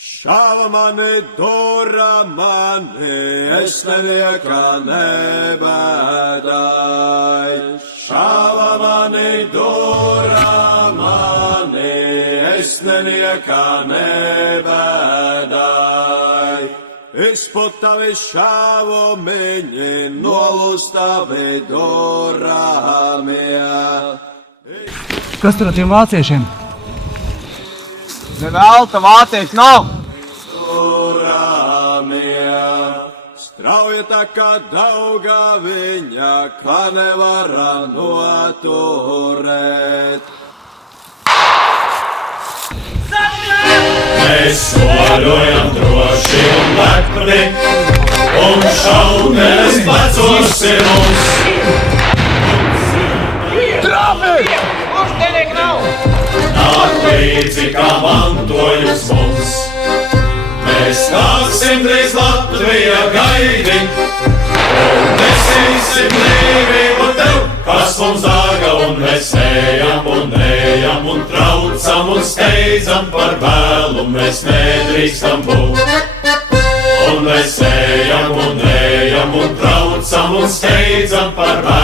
Šāva mani, dura mani, es neniekā nebēdāju. Šāva mani, dura mani, es neniekā nebēdāju. Izpod tavi šāvu miņi, nolūz tavi durāmie. Kas tur ar tiem vāciešiem? Nevelta vācieši nav! Durāmie, strauja tā kā dauga viņa, kā nevara noturēt. Mēs soļojam droši un lepni, un šautenes plecos ir mums. Trafi! Kurš nav? Nāk līdzi kā mantojums mums. Mēs nāksim drīz Latvija gaidi, un nesīsim brīvību tev, kas mums dārga, un mēs ejam un traucam un steidzam par vēlu, mēs nedrīkstam būt. Un mēs ejam un traucam un steidzam par vēlu.